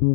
In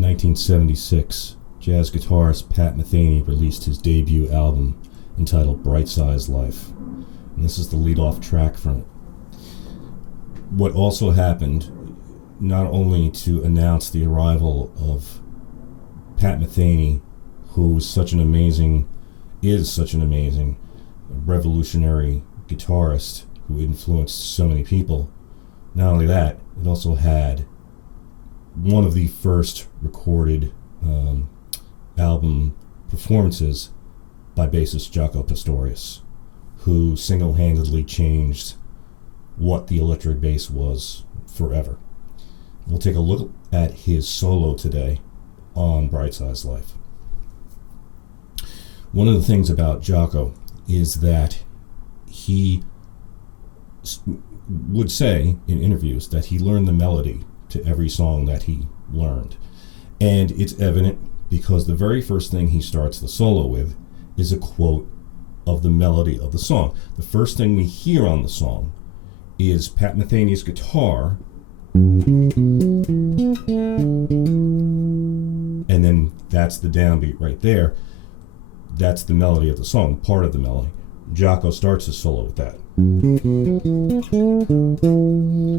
1976, jazz guitarist Pat Metheny released his debut album entitled Bright Size Life, and this is the lead-off track from it. What also happened, not only to announce the arrival of Pat Metheny, who is such an amazing revolutionary guitarist who influenced so many people, not only that, it also had one of the first recorded album performances by bassist Jaco Pastorius, who single-handedly changed what the electric bass was forever. We'll take a look at his solo today on Bright Size Life. One of the things about Jaco is that he would say in interviews that he learned the melody to every song that he learned. And it's evident because the very first thing he starts the solo with is a quote of the melody of the song. The first thing we hear on the song is Pat Metheny's guitar, and then that's the downbeat right there. That's the melody of the song, part of the melody. Jaco starts his solo with that.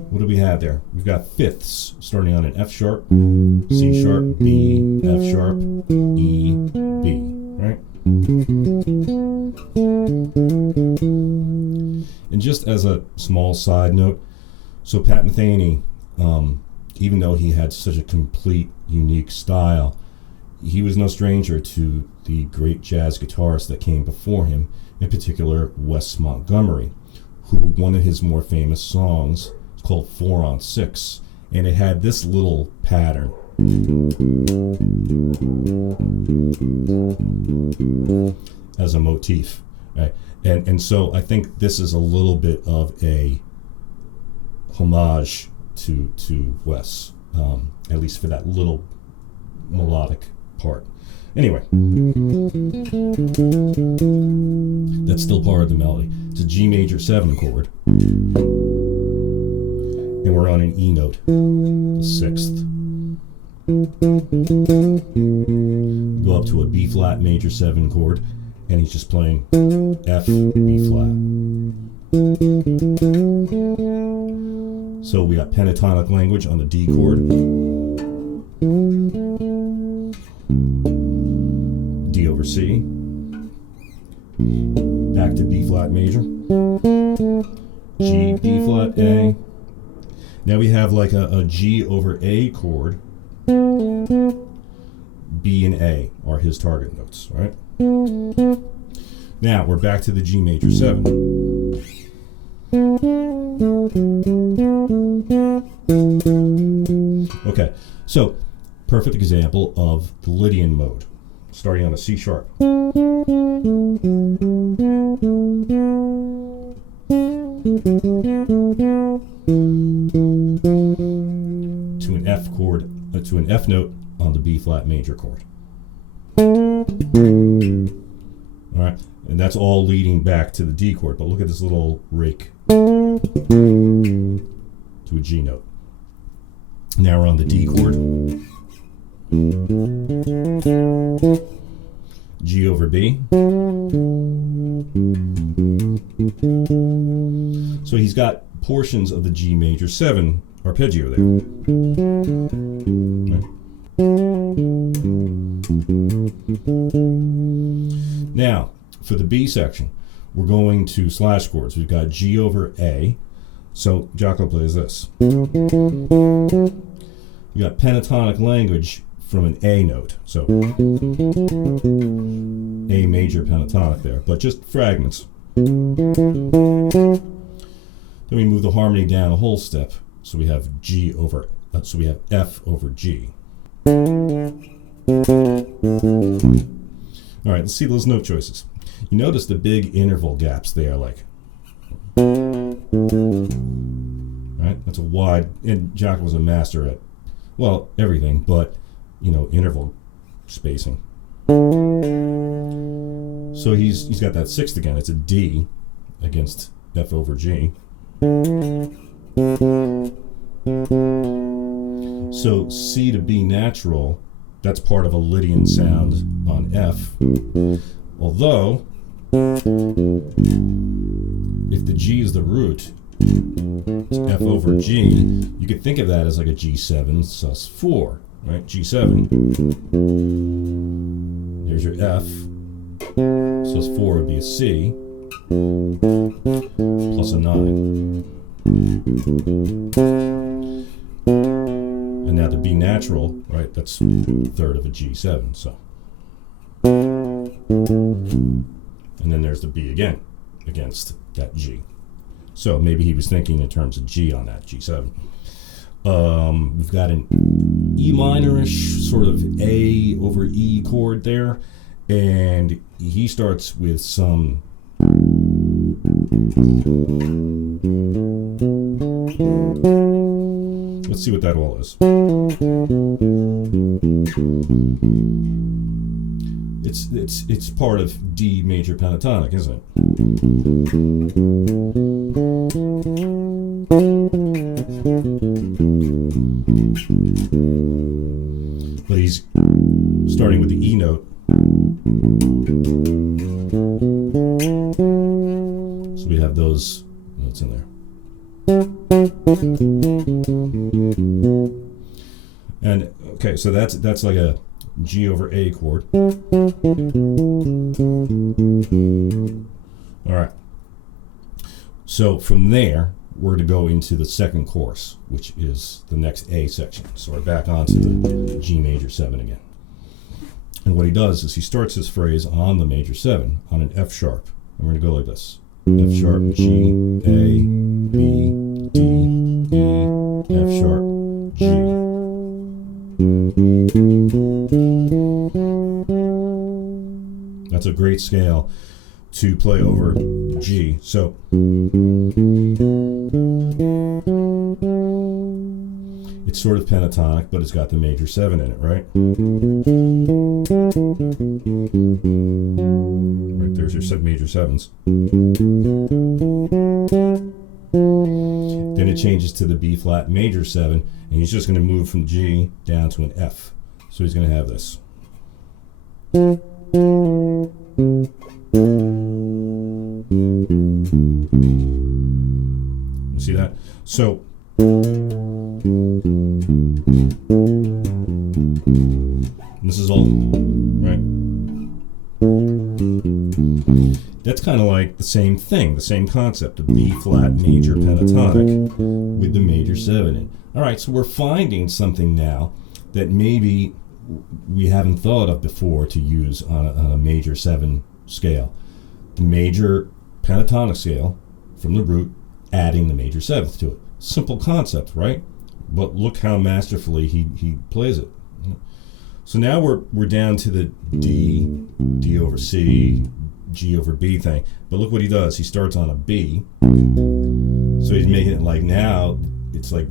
What do we have there? We've got fifths starting on an F sharp, C sharp, B, F sharp, E, B, right? And just as a small side note, so Pat Metheny, even though he had such a complete, unique style, he was no stranger to the great jazz guitarists that came before him, in particular Wes Montgomery, who one of his more famous songs is called 4 on 6, and it had this little pattern. As a motif, right? And so I think this is a little bit of a homage to Wes, at least for that little melodic part. Anyway, that's still part of the melody. It's a G major 7 chord, and we're on an E note, the 6th. Go up to a B flat major 7 chord, and he's just playing F, B flat. So we got pentatonic language on the D chord, D over C, back to B flat major, G, B flat, A. Now we have like a G over A chord. B and A are his target notes, right? Now we're back to the G major 7. Okay, so perfect example of the Lydian mode, starting on a C sharp. to an F chord, to an F note on the B flat major chord. All right, and that's all leading back to the D chord. But look at this little rake to a G note. Now we're on the D chord. G over B. So he's got portions of the G major 7 arpeggio there. Right. Now, for the B section, we're going to slash chords. We've got G over A. So Jaco plays this. We got pentatonic language from an A note. So A major pentatonic there, but just fragments. Then we move the harmony down a whole step. So we have G over, so we have F over G. All right, let's see those note choices. You notice the big interval gaps there, like, right? That's a wide, and Jaco was a master at, well, everything, but, you know, interval spacing. So he's got that sixth again. It's a D against F over G. So C to B natural, that's part of a Lydian sound on F. Although, if the G is the root, it's F over G, you could think of that as like a G7 sus4, right? G7. There's your F. Sus4 would be a C plus a 9. And now the B natural, right, that's a third of a G7, so. And then there's the B again against that G. So maybe he was thinking in terms of G on that G7. We've got an E minorish sort of A over E chord there, and he starts with some let's see what that all is. It's part of D major pentatonic, isn't it? But he's starting with the E note. So we have those notes in there. And okay, so that's like a G over A chord. All right. So from there, we're going to go into the second chorus, which is the next A section. So we're back onto the G major 7 again. And what he does is he starts his phrase on the major 7 on an F sharp. And we're going to go like this. F sharp, G, A, B, D, E, F sharp, G. That's a great scale to play over G. So it's sort of pentatonic, but it's got the major 7 in it, right? Right, there's your major 7s. Then it changes to the B flat major 7, and he's just going to move from G down to an F. So he's going to have this. You see that? So this is all, right? That's kind of like the same thing, the same concept of B flat major pentatonic with the major 7 in. All right, so we're finding something now that maybe we haven't thought of before to use on a major 7 scale. The major pentatonic scale from the root, adding the major 7th to it. Simple concept, right? But look how masterfully he plays it. So now we're down to the D over C, G over B thing. But look what he does. He starts on a B. So he's making it like now it's like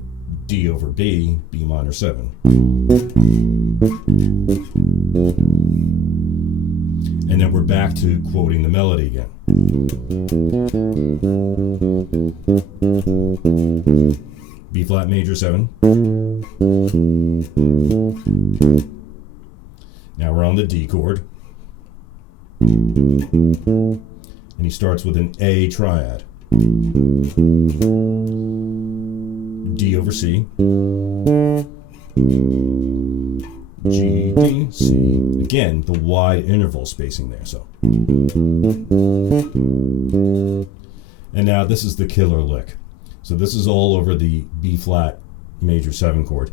D over B, B minor 7. And then we're back to quoting the melody again. B flat major 7. Now we're on the D chord. And he starts with an A triad. D over C. G, D, C. Again, the wide interval spacing there. So. And now this is the killer lick. So this is all over the B flat major 7 chord.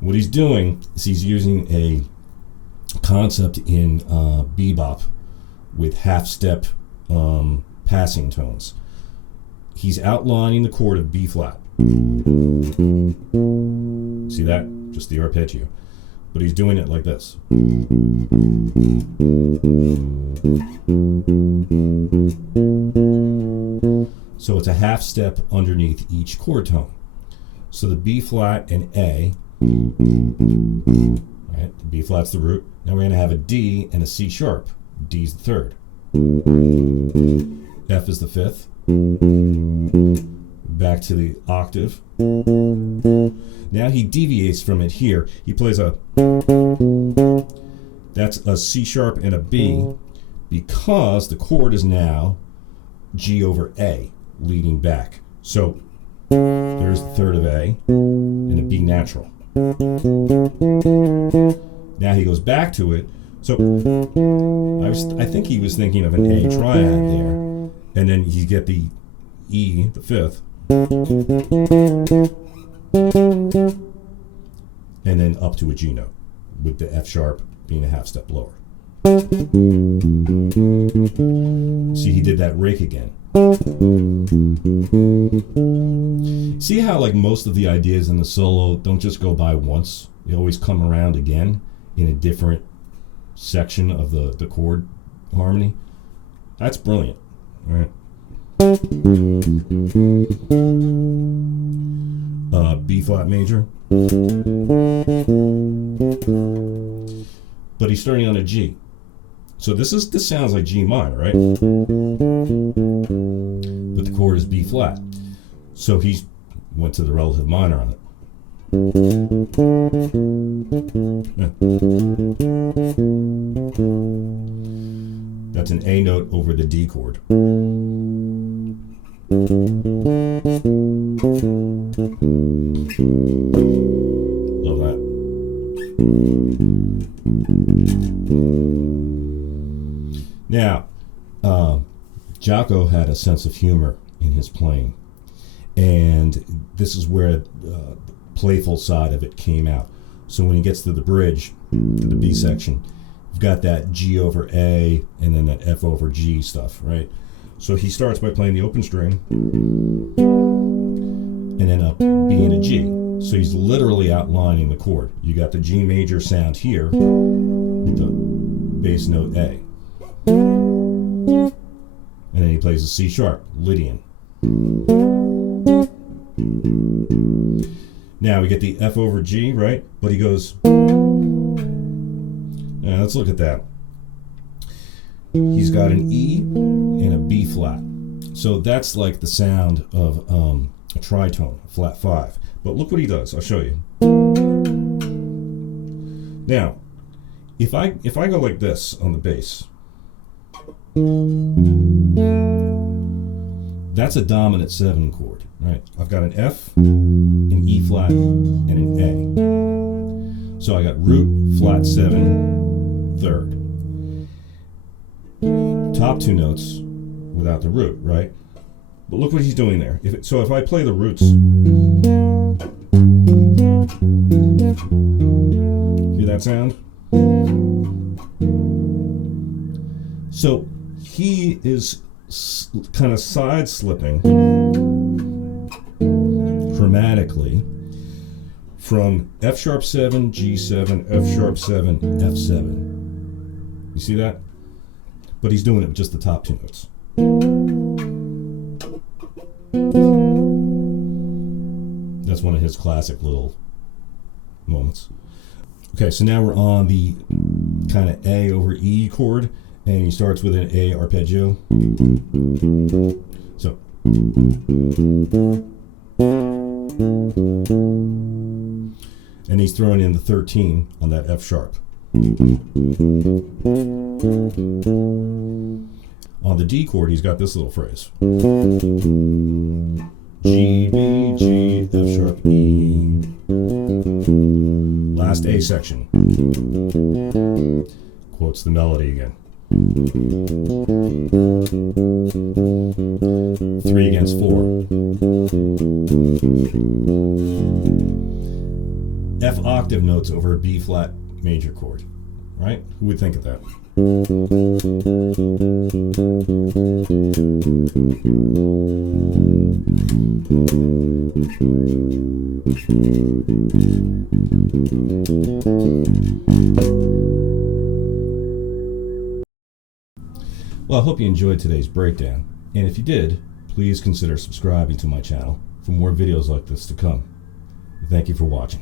And what he's doing is he's using a concept in bebop with half-step passing tones. He's outlining the chord of B flat. See that? Just the arpeggio. But he's doing it like this. So it's a half step underneath each chord tone. So the B flat and A, right? The B flat's the root. Now we're going to have a D and a C sharp. D's the third. F is the fifth. Back to the octave. Now he deviates from it here. He plays that's a C sharp and a B, because the chord is now G over A, leading back. So there's the third of A and a B natural. Now he goes back to it. So I think he was thinking of an A triad there, and then you get the E, the fifth, and then up to a G note, with the F sharp being a half step lower. See, he did that rake again. See how like most of the ideas in the solo don't just go by once, they always come around again in a different section of the chord harmony? That's brilliant. All right. B flat major, but he's starting on a G. So this sounds like G minor, right? But the chord is B flat. So he went to the relative minor on it. Yeah. That's an A note over the D chord. Love that. Now, Jaco had a sense of humor in his playing, and this is where the playful side of it came out. So when he gets to the bridge, to the B section, you've got that G over A and then that F over G stuff, right? So he starts by playing the open string and then a B and a G. So he's literally outlining the chord. You got the G major sound here with the bass note A. And then he plays a C sharp, Lydian. Now we get the F over G, right? But he goes, now let's look at that. He's got an E and a B flat. So that's like the sound of a tritone, flat 5. But look what he does. I'll show you. Now, if I go like this on the bass, that's a dominant 7 chord, right? I've got an F, an E flat, and an A. So I got root, flat 7, third. Top 2 notes without the root, right? But look what he's doing there. So if I play the roots, hear that sound? So he is kind of side slipping chromatically from F sharp 7, G7, F sharp 7, F7. You see that? but he's doing it with just the top two notes. That's one of his classic little moments. Okay, so now we're on the kind of A over E chord, and he starts with an A arpeggio. So. And he's throwing in the 13 on that F sharp. On the D chord, he's got this little phrase. G, B, G, F sharp, E. Last A section. Quotes the melody again. 3 against 4. F octave notes over a B flat major chord, right? Who would think of that? Well, I hope you enjoyed today's breakdown, and if you did, please consider subscribing to my channel for more videos like this to come. Thank you for watching.